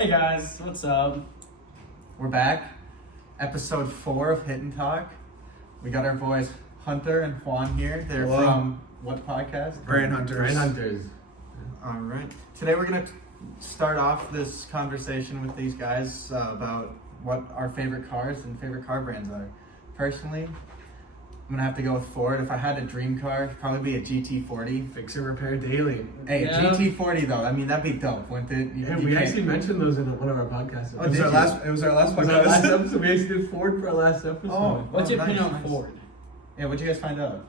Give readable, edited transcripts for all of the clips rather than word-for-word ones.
Hey guys, what's up? We're back. Episode 4 of Hit and Talk. We got our boys Hunter and Juan here. They're Hello. from what podcast? Brand Hunters. Brand Hunters. All right. Today we're going to start off this conversation with these guys about what our favorite cars and favorite car brands are. Personally, I'm going to have to go with Ford. If I had a dream car, it'd probably be a GT40. Fix and repair daily. Hey, Yeah. GT40 though, I mean, that'd be dope, wouldn't it? Yeah, we actually mentioned those in one of our podcasts. Oh, It was did our you? last. It was our last Was our last podcast. episode. We actually did Ford for our last episode. Oh. What's your opinion nice, on nice. Ford? Yeah, what'd you guys find out?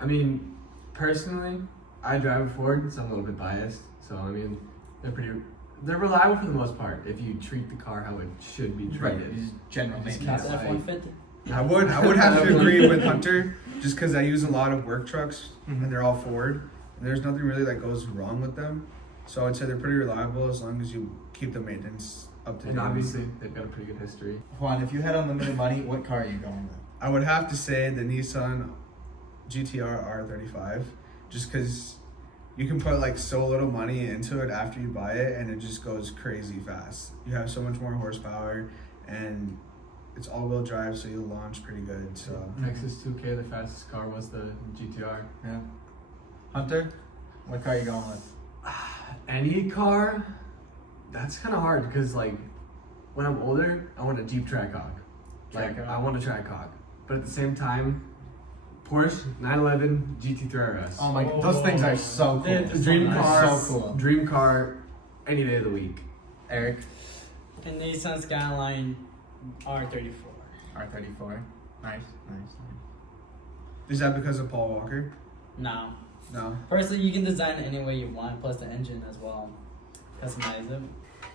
I mean, personally, I drive a Ford, so I'm a little bit biased. So I mean, they're reliable for the most part if you treat the car how it should be treated. Just general Just maintenance. keep That's Yeah. F-150? I would have to agree with Hunter, just because I use a lot of work trucks Mhm. and they're all Ford. And there's nothing really that goes wrong with them, so I'd say they're pretty reliable as long as you keep the maintenance up to date. And obviously, they've got a pretty good history. Juan, if you had unlimited money, what car are you going with? I would have to say the Nissan GTR R35, just because you can put like so little money into it after you buy it, and it just goes crazy fast. You have so much more horsepower, and it's all-wheel drive, so you'll launch pretty good. So Nexus 2K, the fastest car was the GTR. Yeah. Hunter, what car are you going with? Any car, that's kind of hard because like when I'm older, I want a Jeep Trackhawk. Like Trackhawk. I want a Trackhawk, but at the same time, Porsche 911 GT3 RS. Oh my, those things are so cool. Dude, The dream so car, So cool. dream car, any day of the week. Eric, And Nissan Skyline R34. R34. Nice. is that because of Paul Walker? No. No. Personally, you can design it any way you want, plus the engine as well. Customize it.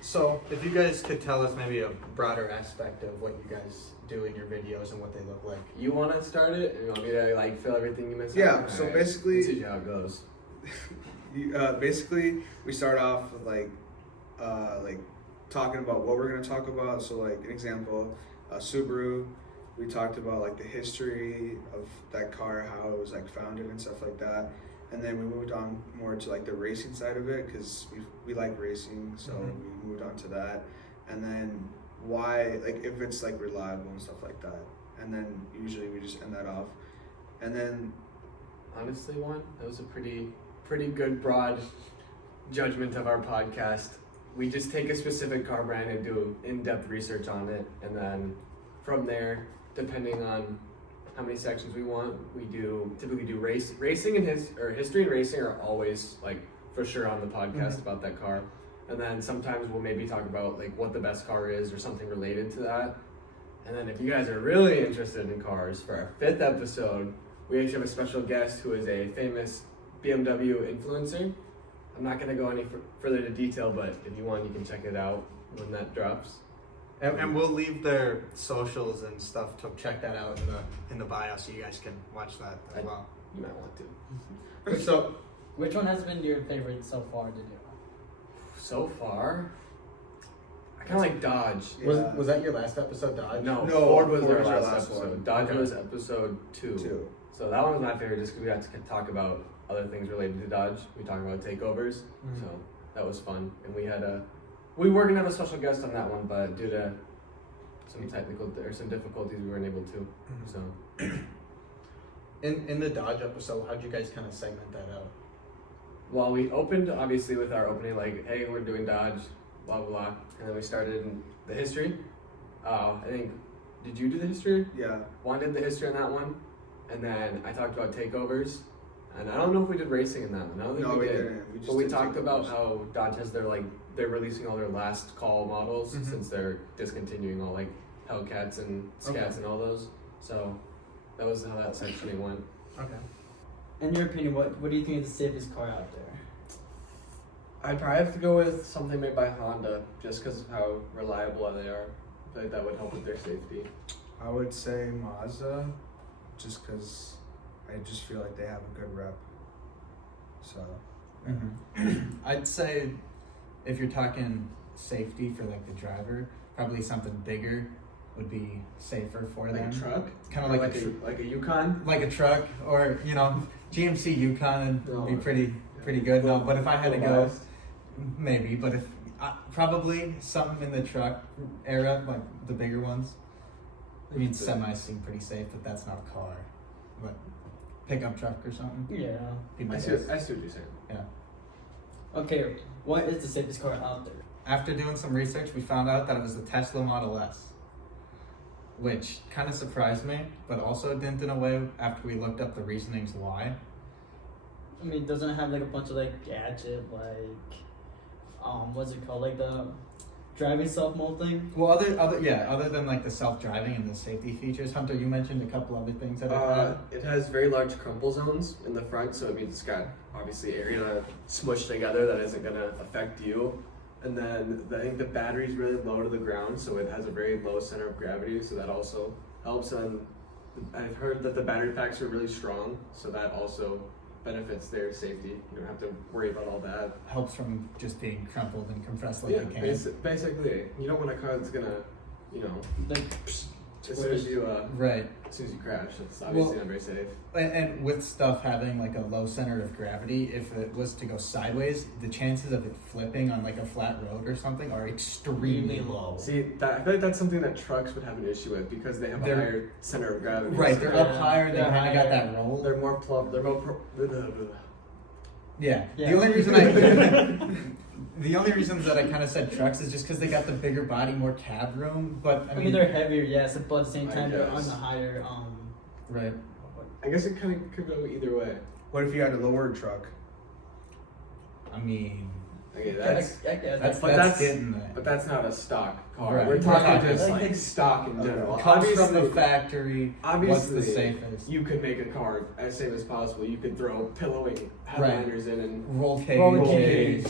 So, if you guys could tell us maybe a broader aspect of what you guys do in your videos and what they look like. You want to start it? You want me to like fill everything you missed? Yeah, out? so Alright, basically- let's see how it goes. Basically, we start off with like talking about what we're gonna talk about. So, like an example, Subaru. We talked about like the history of that car, how it was like founded and stuff like that. And then we moved on more to like the racing side of it because we like racing, so we moved on to that. And then why, like if it's like reliable and stuff like that. And then usually we just end that off. And then Honestly, that was a pretty good broad judgment of our podcast. We just take a specific car brand and do in-depth research on it, and then from there, depending on how many sections we want, we typically do racing and history and racing are always like for sure on the podcast about that car. And then sometimes we'll maybe talk about like what the best car is or something related to that. And then if you guys are really interested in cars, for our 5th episode, we actually have a special guest who is a famous BMW influencer. I'm not going to go any further into detail, but if you want, you can check it out when that drops. And we'll leave their socials and stuff to check that out in the bio so you guys can watch that as well. You might want to. So, Which one has been your favorite so far to do? So far, I kind of like Dodge. was that your last episode, Dodge? No, No, Ford was Ford our was our last last episode. one. Dodge Okay. was episode 2. So that one was my favorite just because we got to talk about other things related to Dodge. We talked about takeovers, so that was fun. And we were gonna have a special guest on that one, but due to some difficulties, we weren't able to. So In the Dodge episode, how'd you guys kind of segment that out? well, we opened obviously with our opening like, hey, we're doing Dodge, blah blah blah, and then we started in the history. I think, did you do the history? yeah. Juan did the history on that one, and then I talked about takeovers, and I don't know if we did racing in that one. I don't think No, we we did. didn't. But we did talked about takeovers. how Dodge has they're releasing all their last call models Mhm. since they're discontinuing all like Hellcats and Scats Okay. and all those. So that was how that section went. Okay. In your opinion, what do you think is the safest car out there? I'd probably have to go with something made by Honda just because of how reliable they are. I feel like that would help with their safety. I would say Mazda, just because I just feel like they have a good rep. So I'd say if you're talking safety for like the driver, probably something bigger would be safer for Like them. a truck? Kind of Or like like a Yukon? like a truck, or GMC Yukon would be Oh. pretty good. No, but if I had to go, maybe, but if probably something in the truck era, like the bigger ones. I mean, semis seem pretty safe, but that's not a car. But pickup truck or something. Yeah. Be my I see guess. what you're saying. Yeah. Okay, what is the safest car out there? After doing some research, we found out that it was the Tesla Model S, which kind of surprised me, but also didn't in a way after we looked up the reasonings why. I mean, doesn't it have like a bunch of like gadget, like, what's it called? Like the driving self-mode thing? Well, other than like the self-driving and the safety features, Hunter, you mentioned a couple other things that it had. It has very large crumple zones in the front, so it means it's got obviously area smushed together that isn't gonna affect you. And then I think the battery's really low to the ground, so it has a very low center of gravity, so that also helps. And I've heard that the battery packs are really strong, so that also benefits their safety. You don't have to worry about all that. Helps from just being crumpled and compressed like Yeah, a can. basically, you don't want a car that's gonna, you know, Like, as soon as you Right. as soon as you crash, it's obviously not very safe. And with stuff having like a low center of gravity, if it was to go sideways, the chances of it flipping on like a flat road or something are extremely low. See, I feel like that's something that trucks would have an issue with because they have a They're- higher center of gravity. Right, So they're Yeah. up higher, they They're kind of got higher. that roll. They're more plump. They're more. Yeah. Yeah. The only reason the only reasons that I kind of said trucks is just because they got the bigger body, more cab room. But I mean, they're heavier, yes, but at the same I time, they're on guess. the higher, right. I guess it kind of could go either way. What if you had a lower truck? I mean, Okay, that's but that's- getting there. but that's not a stock car. Right. We're talking Right. just Like, like stock in general. Comes from the Obviously, factory. What's obviously, the safest? you could make a car as safe as possible. You could throw pillowing headliners in and Roll cage, Roll cage,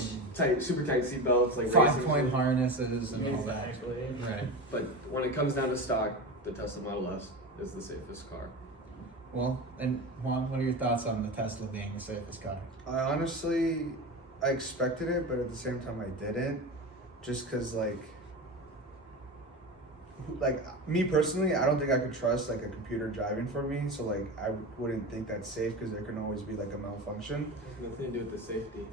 super tight seat belts, like racing 5-point shoes. harnesses, and all that. Exactly. Right. But when it comes down to stock, the Tesla Model S is the safest car. Well, and Juan, what are your thoughts on the Tesla being the safest car? I honestly, I expected it, but at the same time I didn't, just cause like me personally, I don't think I could trust like a computer driving for me. So like I wouldn't think that's safe because there can always be like a malfunction. Nothing to do with the safety.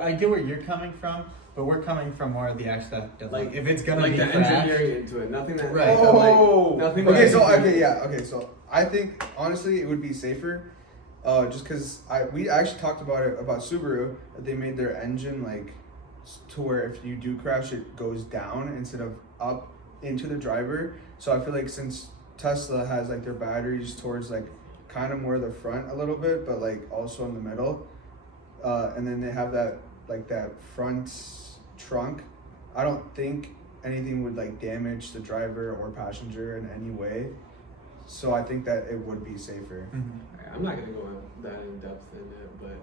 I get where you're coming from, but we're coming from more of the aspect of like if it's gonna like be the crashed. engineering into it. Nothing that. Right. Oh, nothing okay. that- So so I think honestly it would be safer, just because we actually talked about it about Subaru that they made their engine like to where if you do crash it goes down instead of up into the driver. So I feel like since Tesla has like their batteries towards like kind of more the front a little bit, but like also in the middle, and then they have that like that front trunk. I don't think anything would like damage the driver or passenger in any way. So I think that it would be safer. Mhm. I'm not gonna go that in depth in it, but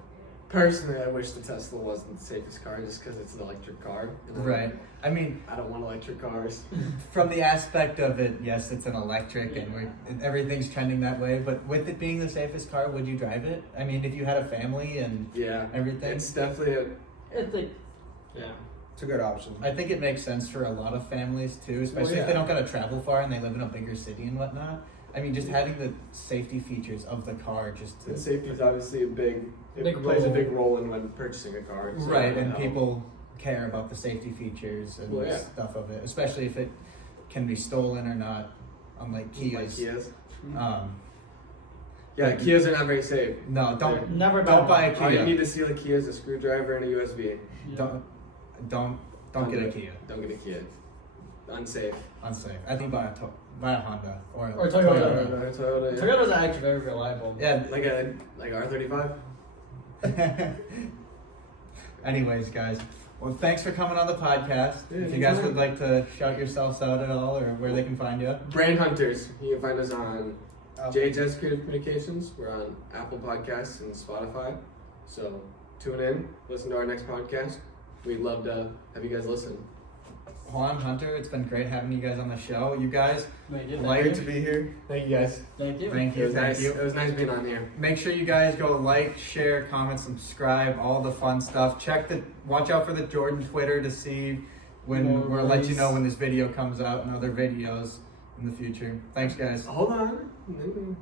personally, I wish the Tesla wasn't the safest car just because it's an electric car. And Right. I mean, I don't want electric cars. from the aspect of it, yes, it's an electric, and everything's trending that way. But with it being the safest car, would you drive it? I mean, if you had a family and Yeah, everything, it's definitely a. It's like, yeah. It's a good option. I think it makes sense for a lot of families too, especially if they yeah. don't gotta travel far and they live in a bigger city and whatnot. I mean, just having the safety features of the car, just to And safety is obviously Big plays a role. big role in when purchasing a car. So right, it and would help. people care about the safety features and Well, yeah. stuff of it, especially if it can be stolen or not, unlike Kias. Like Kias. Um, Yeah, like- Kias are not very safe. no, don't Never don't buy a All you Kia. need to steal a Kia is a screwdriver and a USB. Don't get a Kia. Don't get a Kia. Unsafe. Unsafe. I think buy a Honda or Or Toyota. Toyota. Yeah. Toyota's actually very reliable. Yeah. Like R35. Anyways, guys. Well, thanks for coming on the podcast. Yeah, If you guys anytime. would like to shout yourselves out at all, or where they can find you. Brand Hunters. You can find us on Apple. JHS Creative Communications. We're on Apple Podcasts and Spotify. So tune in, listen to our next podcast. We'd love to have you guys listen. Juan, Hunter, it's been great having you guys on the show. You guys, Thank you. Like- Great to be here. Thank you guys. Thank you. thank It you, was thank nice. you. It was nice being on here. Make sure you guys go like, share, comment, subscribe, all the fun stuff. Watch out for the Jordan Twitter to see when More we'll let you release. know when this video comes out and other videos in the future. Thanks, guys. Hold on.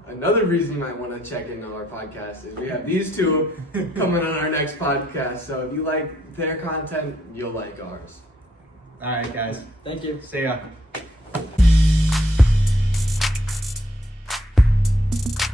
Another reason you might want to check into our podcast is we have these two coming on our next podcast. So if you like their content, you'll like ours. All right, guys. Thank you. See ya.